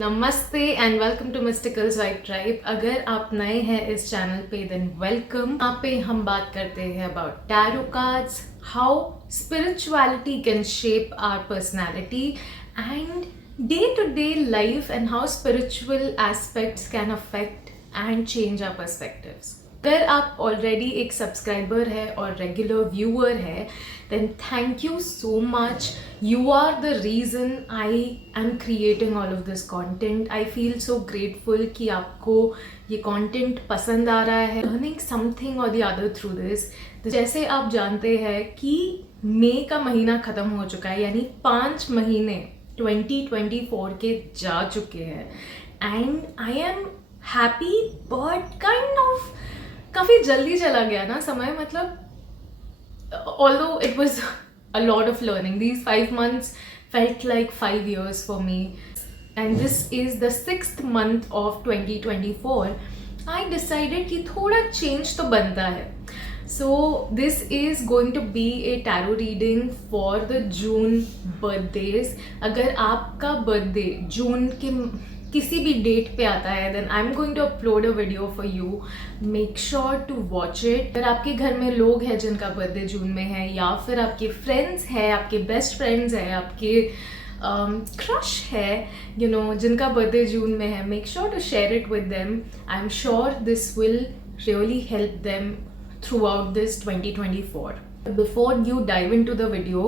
नमस्ते and welcome to mystical vibe tribe. अगर आप नए हैं इस चैनल पे देन वेलकम। यहाँ पे हम बात करते हैं about tarot cards, how spirituality can shape our personality and day to day life and how spiritual aspects can affect and change our perspectives. अगर आप ऑलरेडी एक सब्सक्राइबर है और रेगुलर व्यूअर है then thank you so much. You are the reason I am creating all of this content. I feel so grateful कि आपको ये content पसंद आ रहा है, learning something or the other through this. जैसे आप जानते हैं कि मई का महीना ख़त्म हो चुका है, यानी 5 महीने 2024 के जा चुके हैं and I am happy but kind of काफ़ी जल्दी चला गया ना समय, मतलब although it was a lot of learning, these 5 months felt like 5 years for me, and this is the 6th month of 2024. I decided कि थोड़ा change तो बनता है. So this is going to be a tarot reading for the June birthdays. अगर आपका birthday जून के किसी भी डेट पे आता है then I am going to upload a video for you. Make sure to watch it. अगर आपके घर में लोग हैं जिनका बर्थडे जून में है, या फिर आपके फ्रेंड्स हैं, आपके बेस्ट फ्रेंड्स हैं, आपके क्रश है, यू नो, जिनका बर्थडे जून में है, make sure to share it with them. I am sure this will really help them throughout this 2024. Before you dive into the video,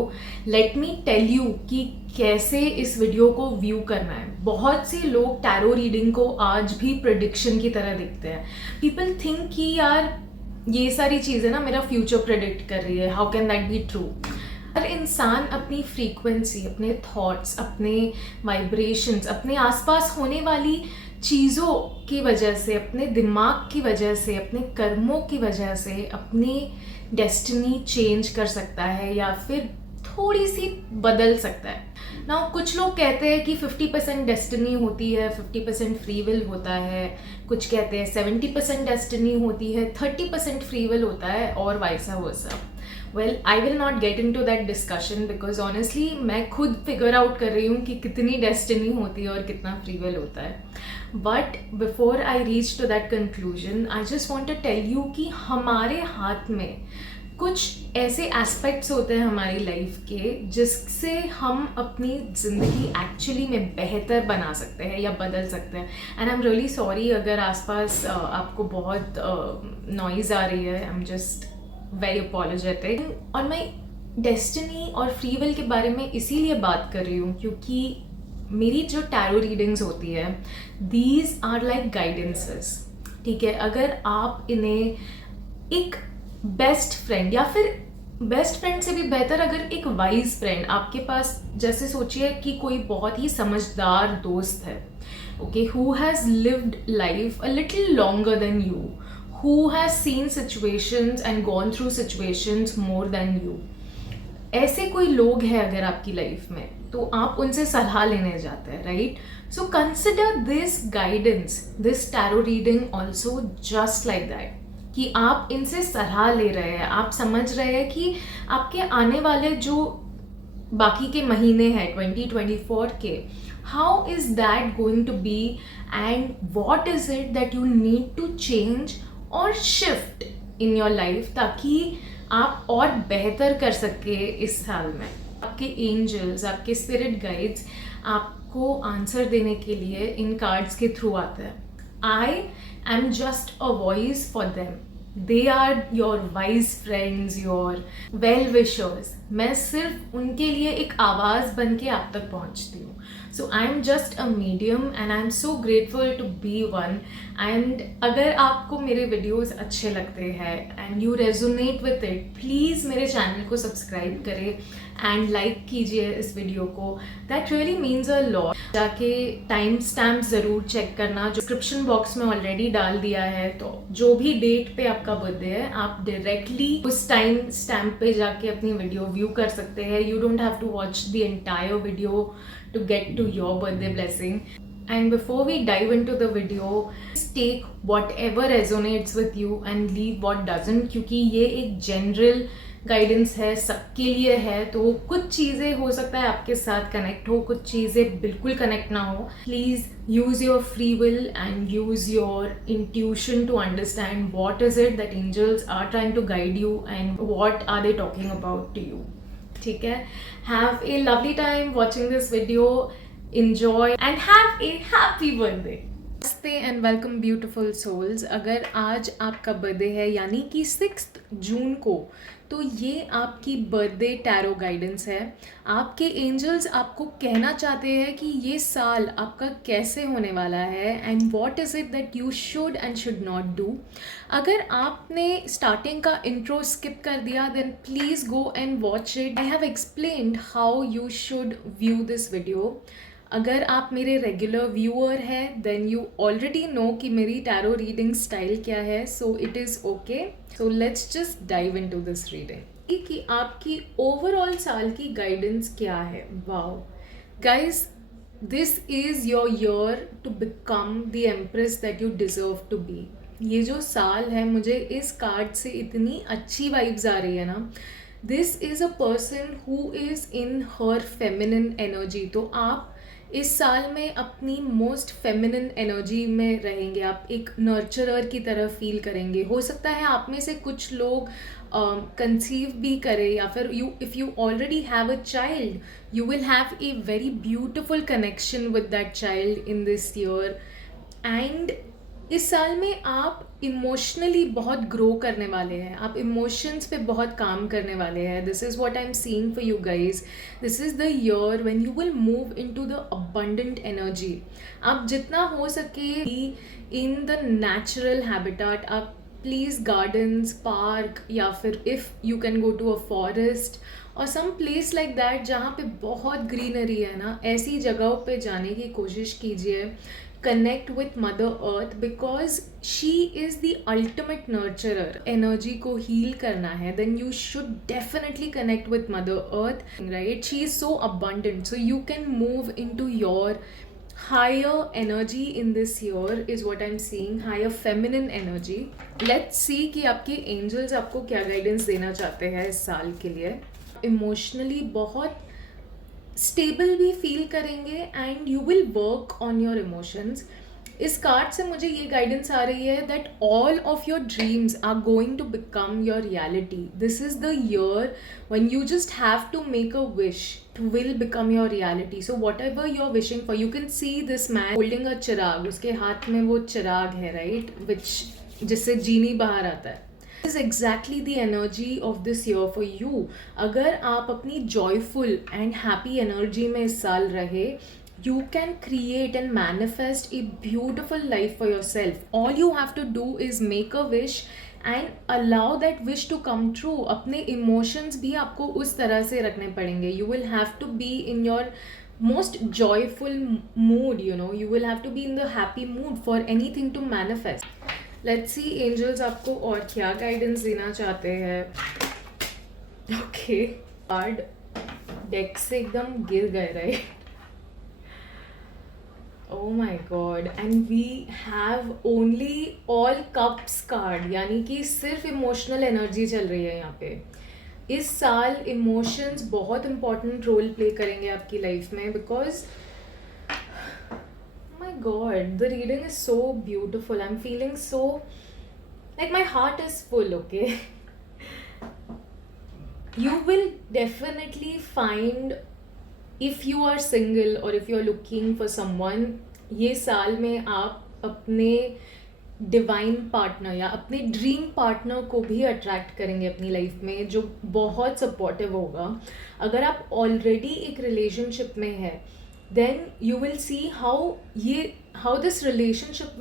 let me tell you कि कैसे इस video को view करना है. बहुत से लोग टैरो रीडिंग को आज भी प्रेडिक्शन की तरह देखते हैं. पीपल थिंक कि यार ये सारी चीज़ें ना मेरा फ्यूचर प्रेडिक्ट कर रही है, how can that be true. हर इंसान अपनी फ्रीक्वेंसी, अपने थॉट्स, अपने वाइब्रेशंस, अपने आसपास होने वाली चीज़ों की वजह से, अपने दिमाग की वजह से, अपने कर्मों की वजह से अपनी डेस्टिनी चेंज कर सकता है या फिर थोड़ी सी बदल सकता है. नाउ कुछ लोग कहते हैं कि 50% डेस्टिनी होती है, 50% फ्री विल होता है. कुछ कहते हैं 70% डेस्टिनी होती है, 30% फ्री विल होता है, और vice versa. Well, I will not get into that discussion because honestly मैं खुद फिगर आउट कर रही हूँ कि कितनी डेस्टिनी होती है और कितना फ्री विल होता है. But before I reach to that conclusion, I just want to tell you कि हमारे हाथ में कुछ ऐसे एस्पेक्ट्स होते हैं हमारी लाइफ के जिससे हम अपनी ज़िंदगी एक्चुअली में बेहतर बना सकते हैं या बदल सकते हैं. And I am really sorry अगर आसपास आपको बहुत नॉइज़ आ रही है. आई एम जस्ट वेरी अपॉलोजेटिक. और मैं डेस्टिनी और फ्री विल के बारे में इसीलिए बात कर रही हूँ क्योंकि मेरी जो टैरो रीडिंग्स होती है, दीज आर लाइक गाइडेंसेस. ठीक है, अगर आप इन्हें एक बेस्ट फ्रेंड या फिर बेस्ट फ्रेंड से भी बेहतर अगर एक वाइज फ्रेंड आपके पास, जैसे सोचिए कि कोई बहुत ही समझदार दोस्त है, okay, who has lived life a little longer than you, who has seen situations and gone through situations more than you. ऐसे कोई लोग हैं अगर आपकी लाइफ में, तो आप उनसे सलाह लेने जाते हैं, right? So consider this guidance, this tarot reading also just like that, कि आप इनसे सलाह ले रहे हैं. आप समझ रहे हैं कि आपके आने वाले जो बाकी के महीने हैं 2024 के, how is that going to be and what is it that you need to change और शिफ्ट इन योर लाइफ, ताकि आप और बेहतर कर सके इस साल में. आपके एंजल्स, आपके स्पिरिट गाइड्स आपको आंसर देने के लिए इन कार्ड्स के थ्रू आते हैं. I am just a voice for them. They are your wise friends, your well wishers. मैं सिर्फ उनके लिए एक आवाज़ बन के आप तक पहुंचती हूँ. So I'm just a medium and I'm so grateful to be one. And अगर आपको मेरे वीडियोस अच्छे लगते हैं and you resonate with it, please मेरे चैनल को सब्सक्राइब करें एंड लाइक कीजिए इस वीडियो को. That really means a lot. जाके टाइम स्टैम्प ज़रूर चेक करना, जो डिस्क्रिप्शन बॉक्स में ऑलरेडी डाल दिया है. तो जो भी डेट पे आपका बर्थडे है, आप डायरेक्टली उस टाइम स्टैम्प पे जाके अपनी वीडियो व्यू कर सकते हैं. You don't have to watch the entire video to get to your birthday blessing. And before we dive into the video, take whatever resonates with you and leave what doesn't, क्योंकि ये एक general guidance है, सबके लिए है, तो कुछ चीज़ें हो सकता है आपके साथ कनेक्ट हो, कुछ चीज़ें बिल्कुल कनेक्ट ना हो. Please use your free will and use your intuition to understand what is it that angels are trying to guide you and what are they talking about to you. ठीक है, have a lovely time watching this video, enjoy and have a happy birthday. नमस्ते and welcome beautiful souls. अगर आज आपका birthday है यानी कि 6 जून को, तो ये आपकी बर्थडे टैरो गाइडेंस है. आपके एंजल्स आपको कहना चाहते हैं कि ये साल आपका कैसे होने वाला है and what is it that you should and should not do. अगर आपने स्टार्टिंग का इंट्रो स्किप कर दिया then please go and watch it. I have explained how you should view this video. अगर आप मेरे रेगुलर व्यूअर हैं then you already know कि मेरी टैरो रीडिंग स्टाइल क्या है, so it is okay. So let's just dive into this reading कि आपकी ओवरऑल साल की गाइडेंस क्या है. Wow guys, this is your year to become the empress that you deserve to be. ये जो साल है, मुझे इस कार्ड से इतनी अच्छी वाइब्स आ रही है ना. This is a person who is in her feminine energy. तो आप इस साल में अपनी मोस्ट फेमिनिन एनर्जी में रहेंगे. आप एक नर्चरर की तरह फील करेंगे. हो सकता है आप में से कुछ लोग कंसीव भी करें, या फिर if you already have a child you will have a very beautiful connection with that child in this year. And इस साल में आप इमोशनली बहुत ग्रो करने वाले हैं. आप इमोशंस पे बहुत काम करने वाले हैं. This is what I am seeing for you guys. This is the year when you will move into the abundant energy. आप जितना हो सके इन द नेचुरल हैबिटेट. आप प्लीज़ गार्डन्स, पार्क, या फिर if you can go to a forest और some place like that जहाँ पे बहुत ग्रीनरी है ना, ऐसी जगहों पे जाने की कोशिश कीजिए. Connect with mother earth because she is the ultimate nurturer. Energy को हील करना है then you should definitely connect with mother earth, right? She is so abundant, so you can move into your higher energy in this year is what I'm seeing, higher feminine energy. Let's see कि आपके angels आपको क्या guidance देना चाहते हैं इस साल के लिए. Emotionally बहुत स्टेबल भी फील करेंगे and you will work on your emotions. इस कार्ड से मुझे ये गाइडेंस आ रही है that all of your dreams are going to become your reality. This is the year when you just have to make a wish to will become your reality. So whatever you are wishing for, you can see this man holding a चिराग. उसके हाथ में वो चिराग है, right, विच जिससे जीनी बाहर आता है. This is exactly the energy of this year for you. अगर आप अपनी joyful and happy energy में इस साल रहे, you can create and manifest a beautiful life for yourself. All you have to do is make a wish and allow that wish to come true. अपने emotions भी आपको उस तरह से रखने पड़ेंगे. You will have to be in your most joyful mood, you know. You will have to be in the happy mood for anything to manifest. Let's see angels आपको और क्या गाइडेंस देना चाहते हैं. ओके, कार्ड डेक से एकदम गिर गए, right? Oh my god. And we have only all cups card, यानी कि सिर्फ इमोशनल एनर्जी चल रही है यहाँ पे. इस साल इमोशंस बहुत इंपॉर्टेंट रोल प्ले करेंगे आपकी लाइफ में because God, the reading is so beautiful. I'm feeling so like my heart is full, okay? You will definitely find, if you are single or if you're looking for someone, ये साल में आप अपने divine partner या अपने dream partner को भी attract करेंगे अपनी लाइफ में, जो बहुत सपोर्टिव होगा. अगर आप ऑलरेडी एक रिलेशनशिप में है then you will see how this relationship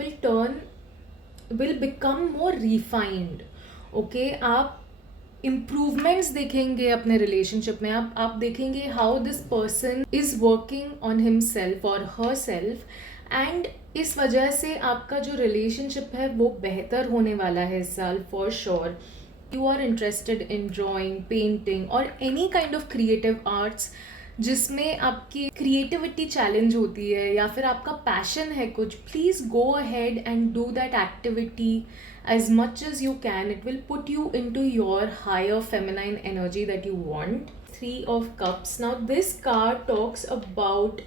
will become more refined. Okay, आप improvements देखेंगे अपने relationship में. आप देखेंगे how this person is working on himself or herself, and इस वजह से आपका जो relationship है वो बेहतर होने वाला है इस साल for sure. You are interested in drawing, painting or any kind of creative arts, जिसमें आपकी क्रिएटिविटी चैलेंज होती है या फिर आपका पैशन है कुछ, please go ahead and do that activity as much as you can. It will put you into your higher feminine energy that you want. Three of Cups. Now this card talks about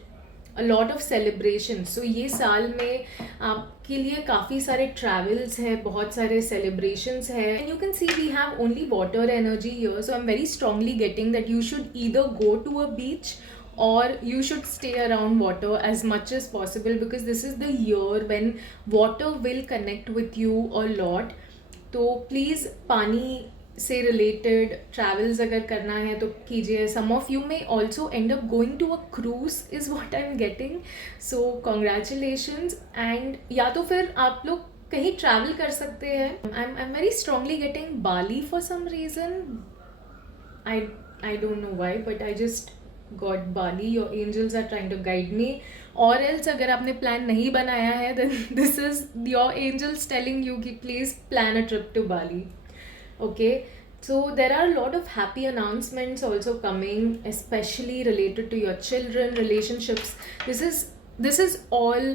a lot of celebrations. So ये साल में आपके लिए काफ़ी सारे travels है, बहुत सारे celebrations है, and you can see we have only water energy here. So I'm very strongly getting that you should either go to a beach or you should stay around water as much as possible, because this is the year when water will connect with you a lot. तो please पानी से related travels अगर करना है तो कीजिए. Some of you may also end up going to a cruise is what I am getting. So congratulations. And या तो फिर आप लोग कहीं ट्रैवल कर सकते हैं. I am very strongly getting Bali for some reason. I don't know why, but I just got Bali. Your angels are trying to guide me. Or else अगर आपने प्लान नहीं बनाया है, then this is your angels telling you कि please plan a trip to Bali. Okay, so there are a lot of happy announcements also coming, especially related to your children, relationships. This is all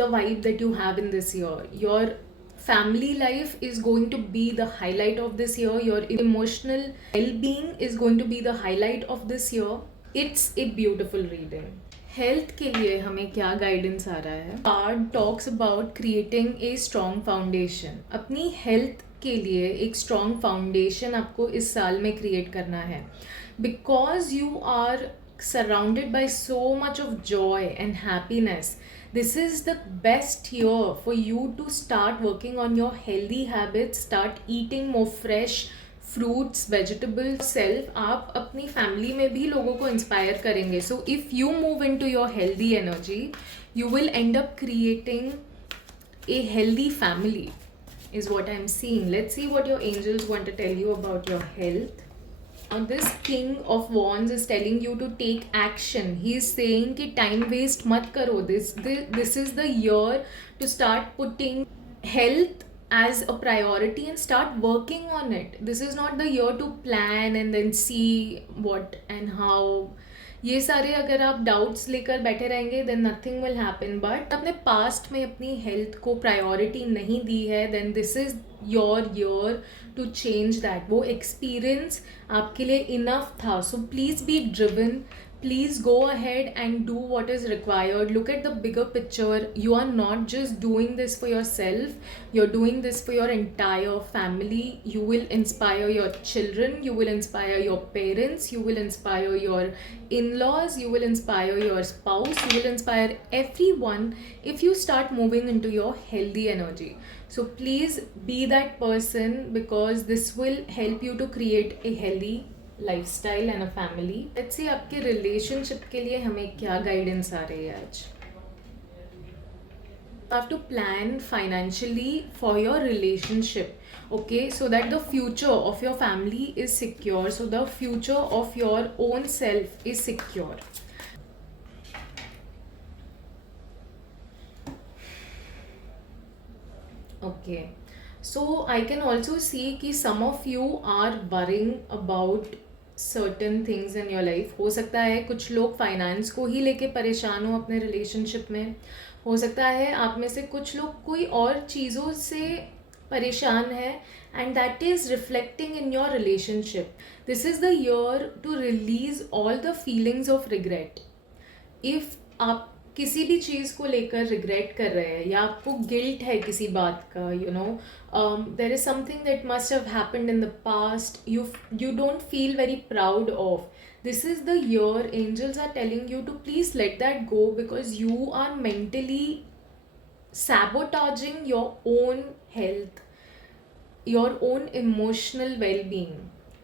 the vibe that you have in this year. Your family life is going to be the highlight of this year. Your emotional well-being is going to be the highlight of this year. It's a beautiful reading. Health के लिए हमें क्या guidance आ रहा है? Card talks about creating a strong foundation. अपनी health के लिए एक स्ट्रॉन्ग फाउंडेशन आपको इस साल में क्रिएट करना है, because you are surrounded by so much of joy and happiness. This is the best year for you to start working on your healthy habits, start eating more fresh fruits, vegetables. Self, आप अपनी family में भी लोगों को inspire करेंगे. So if you move into your healthy energy, you will end up creating a healthy family is what I'm seeing. Let's see what your angels want to tell you about your health. Now this King of Wands is telling you to take action. He is saying कि time waste मत करो. This is the year to start putting health as a priority and start working on it. This is not the year to plan and then see what and how. ये सारे अगर आप doubts लेकर बैठे रहेंगे then nothing will happen. But अपने past में अपनी हेल्थ को प्रायोरिटी नहीं दी है, then this is your year to change that. वो एक्सपीरियंस आपके लिए इनफ था. So please be driven. Please go ahead and do what is required. Look at the bigger picture. You are not just doing this for yourself. You're doing this for your entire family. You will inspire your children. You will inspire your parents. You will inspire your in-laws. You will inspire your spouse. You will inspire everyone if you start moving into your healthy energy. So please be that person, because this will help you to create a healthy lifestyle and a family. Let's see आपके relationship के लिए हमें क्या guidance आ रही है आज. You have to plan financially for your relationship, okay, so that the future of your family is secure, so the future of your own self is secure. Okay, so I can also see कि some of you are worrying about certain things in your life. हो सकता है कुछ लोग finance को ही लेके परेशान हो अपने रिलेशनशिप में. हो सकता है आप में से कुछ लोग कोई और चीज़ों से परेशान है and that is reflecting in your relationship. This is the year to release all the feelings of regret. If आप किसी भी चीज़ को लेकर रिग्रेट कर रहे हैं या आपको गिल्ट है किसी बात का, there is something that must have happened in the past, you don't feel very proud of, this is the year angels are telling you to please let that go, because you are mentally sabotaging your own health, your own emotional well-being.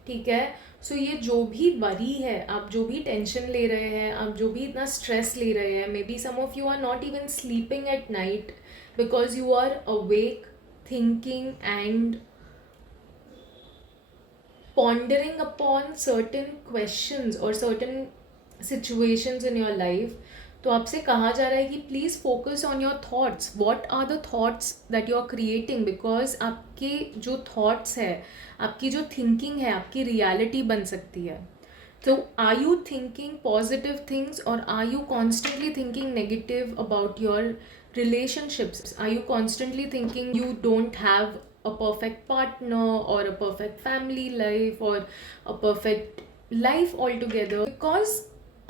ठीक है. सो ये जो भी worry है, आप जो भी tension ले रहे हैं, आप जो भी इतना स्ट्रेस ले रहे हैं, maybe some of you are not even sleeping at night because you are awake thinking and pondering upon certain questions or certain situations in your life. तो आपसे कहा जा रहा है कि please focus on your thoughts. What are the thoughts that you are creating, because आपके जो thoughts है, आपकी जो थिंकिंग है, आपकी रियलिटी बन सकती है. So, are you thinking positive things, or are you constantly thinking negative about your relationships? Are you constantly thinking you don't have a perfect partner, or a perfect family life, or a perfect life altogether? Because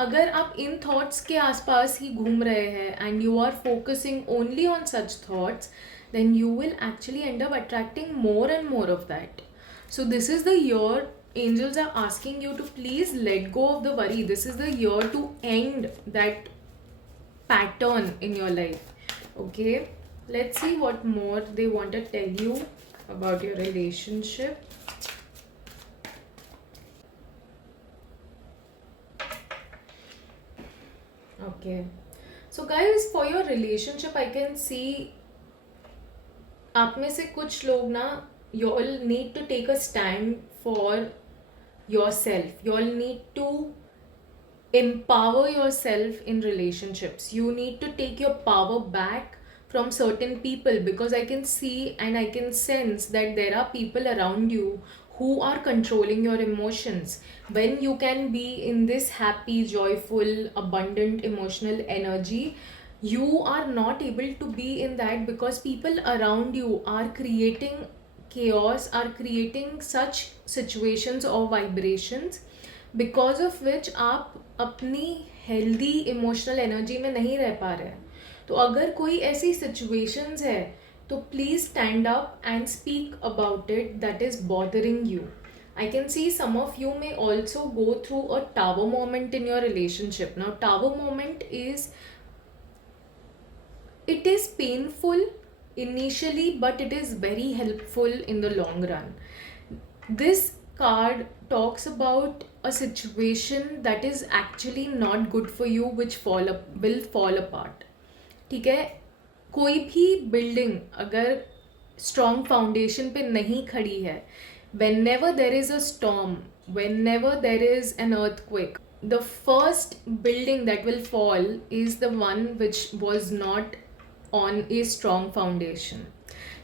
अगर आप इन thoughts के आसपास ही घूम रहे हैं and you are focusing only on such thoughts, then you will actually end up attracting more and more of that. So this is the year angels are asking you to please let go of the worry. This is the year to end that pattern in your life. Okay, let's see what more they want to tell you about your relationship. Okay, so guys, for your relationship I can see आप में से कुछ लोग ना, you all need to take a stand for yourself. You all need to empower yourself in relationships. You need to take your power back from certain people, because I can see and I can sense that there are people around you who are controlling your emotions. When you can be in this happy, joyful, abundant emotional energy, you are not able to be in that because people around you are creating chaos, are creating such situations or vibrations, because of which आप अपनी healthy emotional energy में नहीं रह पा रहे हैं. तो अगर कोई ऐसी सिचुएशंस है, तो please stand up and speak about it that is bothering you. I can see some of you may also go through a tower moment in your relationship. Now, tower moment is, it is painful initially, but it is very helpful in the long run. This card talks about a situation that is actually not good for you, which will fall apart. ठीक है, कोई भी building अगर strong foundation पे नहीं खड़ी है, whenever there is a storm, whenever there is an earthquake, the first building that will fall is the one which was not on a strong foundation.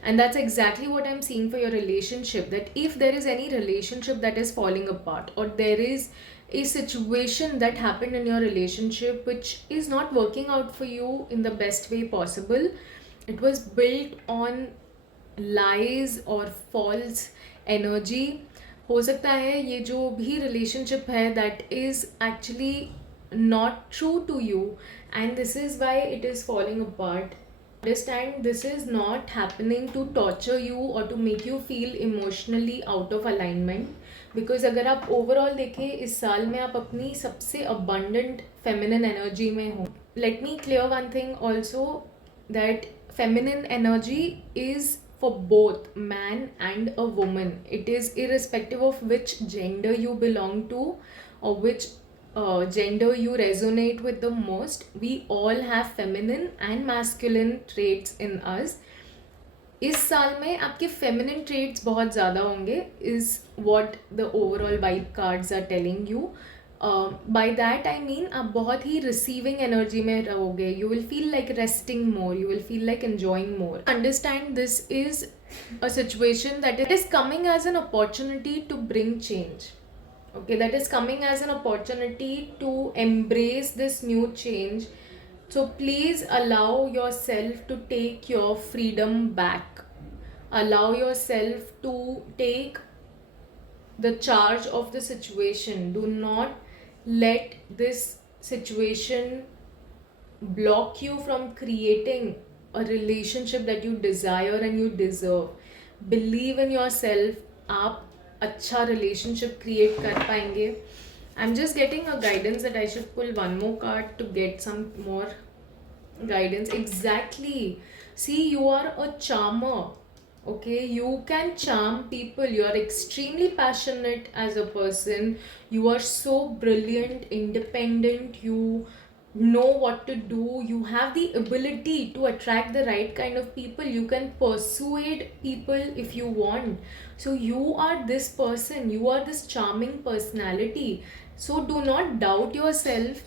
And that's exactly what I'm seeing for your relationship, that if there is any relationship that is falling apart, or there is a situation that happened in your relationship which is not working out for you in the best way possible, it was built on lies or false energy. हो सकता है ये जो भी relationship है, that is actually not true to you, and this is why it is falling apart. Understand, this is not happening to torture you or to make you feel emotionally out of alignment, because अगर आप overall देखें इस साल में आप अपनी सबसे abundant feminine energy में हो. Let me clear one thing also, that feminine energy is for both man and a woman. It is irrespective of which gender you belong to, or which gender you resonate with the most. We all have feminine and masculine traits in us. इस साल में आपके feminine traits बहुत ज़्यादा होंगे, is what the overall vibe cards are telling you. By that I mean आप बहुत ही receiving energy में रहोगे. You will feel like resting more. You will feel like enjoying more. Understand, this is a situation that is coming as an opportunity to bring change. Okay, that is coming as an opportunity to embrace this new change. So please allow yourself to take your freedom back. Allow yourself to take the charge of the situation. Do not let this situation block you from creating a relationship that you desire and you deserve. Believe in yourself. आप अच्छा relationship create कर पाएंगे. I'm just getting a guidance that I should pull one more card to get some more guidance. Exactly. See, you are a charmer. Okay, you can charm people. You are extremely passionate as a person. You are so brilliant, independent. You know what to do. You have the ability to attract the right kind of people. You can persuade people if you want. So you are this person. You are this charming personality. So do not doubt yourself.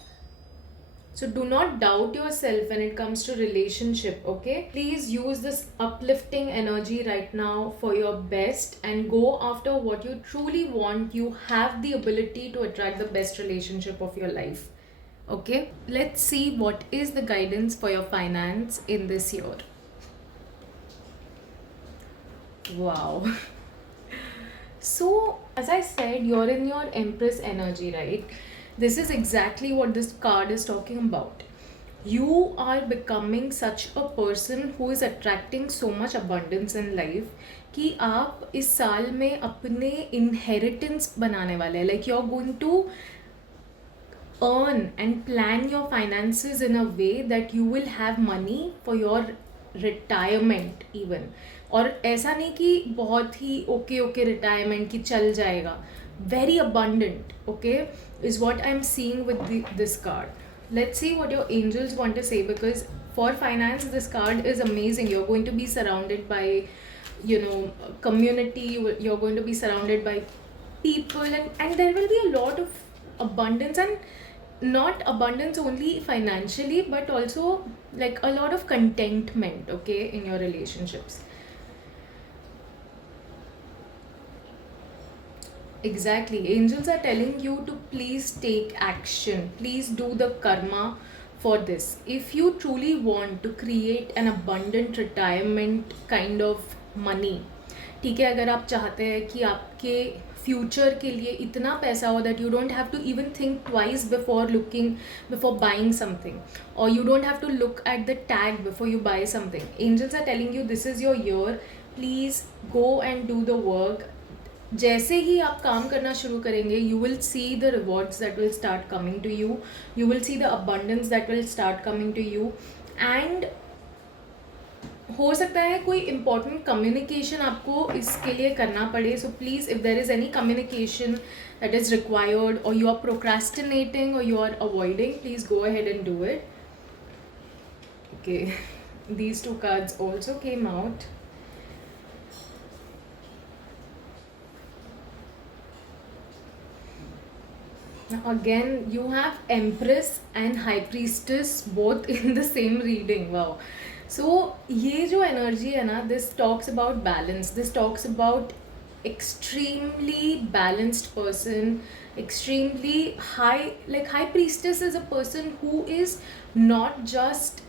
So do not doubt yourself when it comes to relationship, okay? Please use this uplifting energy right now for your best and go after what you truly want. You have the ability to attract the best relationship of your life. Okay, let's see what is the guidance for your finance in this year. Wow. So, as I said, you're in your Empress energy, right? This is exactly what this card is talking about. You are becoming such a person who is attracting so much abundance in life कि आप इस साल में अपने inheritance बनाने वाले हैं. Like you're going to earn and plan your finances in a way that you will have money for your retirement even. और ऐसा नहीं कि बहुत ही ओके रिटायरमेंट की चल जाएगा. Very abundant, okay, is what I'm seeing with this card. Let's see what your angels want to say, because for finance this card is amazing. You're going to be surrounded by, you know, community. You're going to be surrounded by people, and there will be a lot of abundance, and not abundance only financially but also like a lot of contentment, okay, in your relationships. Exactly. Angels are telling you to please take action. Please do the karma for this. If you truly want to create an abundant retirement kind of money, ठीक है, अगर आप चाहते हैं कि आपके future के लिए इतना पैसा हो that you don't have to even think twice before buying something, or you don't have to look at the tag before you buy something. Angels are telling you this is your year. Please go and do the work. जैसे ही आप काम करना शुरू करेंगे, you will see the rewards that will start coming to you. You will see the abundance that will start coming to you. And हो सकता है कोई इम्पॉर्टेंट कम्युनिकेशन आपको इसके लिए करना पड़े. So please, if there is any communication that is required, और यू आर प्रोक्रेस्टिनेटिंग, और you are avoiding, please go ahead and do it. Okay, these two cards also came out. Now again, you have Empress and High Priestess both in the same reading. Wow. So ये जो energy है ना, this talks about balance. This talks about extremely balanced person, extremely high, like High Priestess is a person who is not just,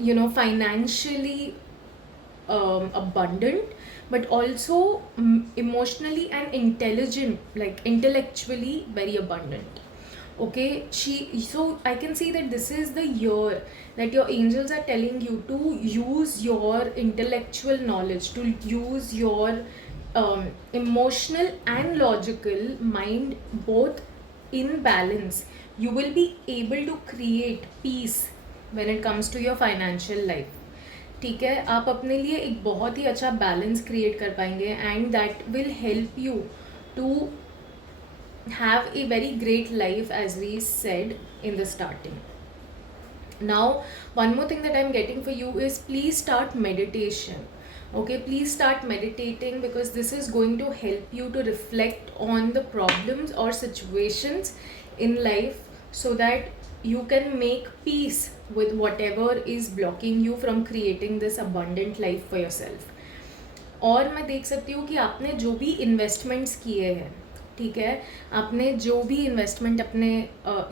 you know, financially abundant, but also emotionally and intellectually very abundant. Okay, so I can see that this is the year that your angels are telling you to use your intellectual knowledge, to use your emotional and logical mind both in balance. You will be able to create peace when it comes to your financial life. ठीक है, आप अपने लिए एक बहुत ही अच्छा balance create कर पाएंगे, and that will help you to have a very great life as we said in the starting. Now one more thing that I am getting for you is please start meditation. Okay, please start meditating, because this is going to help you to reflect on the problems or situations in life, so that you can make peace with whatever is blocking you from creating this abundant life for yourself. और मैं देख सकती हूँ कि आपने जो भी investments किए हैं, ठीक है, आपने जो भी इन्वेस्टमेंट अपने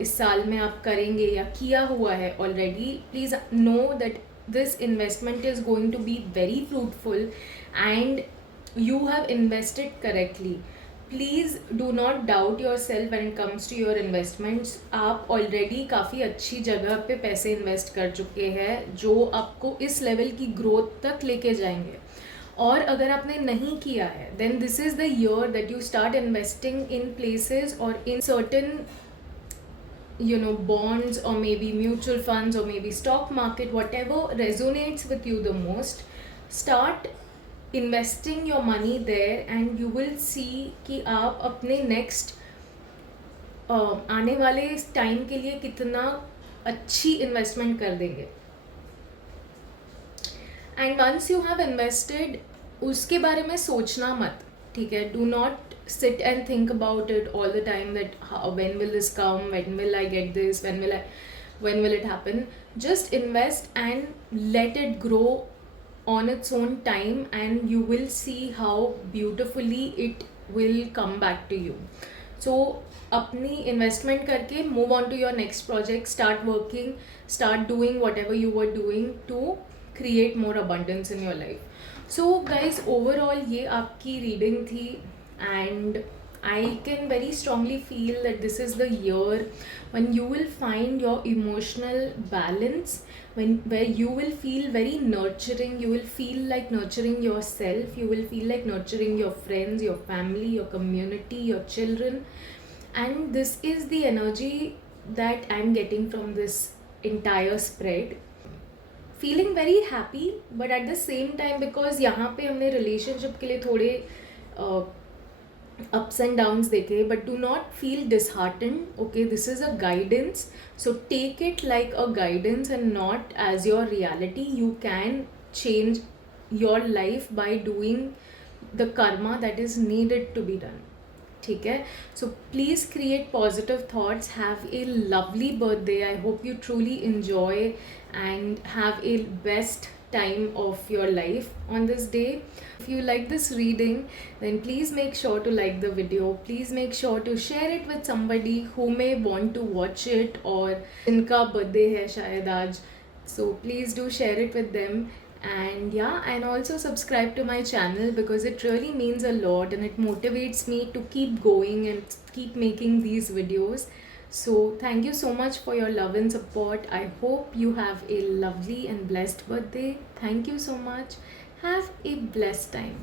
इस साल में आप करेंगे या किया हुआ है already, please know that this investment is going to be very fruitful and you have invested correctly. Please do not doubt yourself when it comes to your investments. आप already काफ़ी अच्छी जगह पे पैसे इन्वेस्ट कर चुके हैं जो आपको इस लेवल की ग्रोथ तक लेके जाएंगे. और अगर आपने नहीं किया है, then this is the year that you start investing in places or in certain, you know, bonds or maybe mutual funds or maybe stock market, whatever resonates with you the most. Start investing your money there and you will see कि आप अपने next आने वाले time के लिए कितना अच्छी investment कर देंगे. And once you have invested, उसके बारे में सोचना मत, ठीक है. Do not sit and think about it all the time, that when will this come, when will I get this, when will it happen. Just invest and let it grow on its own time, and you will see how beautifully it will come back to you. So अपनी investment करके move on to your next project, start working, start doing whatever you were doing to create more abundance in your life. So guys, overall ये आपकी reading थी, and I can very strongly feel that this is the year when you will find your emotional balance, when where you will feel very nurturing, you will feel like nurturing yourself, you will feel like nurturing your friends, your family, your community, your children. And this is the energy that I'm getting from this entire spread. Feeling very happy, but at the same time because यहाँ पे हमने relationship के लिए थोड़े ups and downs देखे, but do not feel disheartened. Okay, this is a guidance, so take it like a guidance and not as your reality. You can change your life by doing the karma that is needed to be done. ठीक है, so please create positive thoughts. Have a lovely birthday. I hope you truly enjoy and have a best time of your life on this day. If you like this reading, then please make sure to like the video. Please make sure to share it with somebody who may want to watch it, or जिनका birthday है शायद आज, so please do share it with them. And yeah, and also subscribe to my channel because it really means a lot and it motivates me to keep going and keep making these videos. So thank you so much for your love and support. I hope you have a lovely and blessed birthday. Thank you so much. Have a blessed time.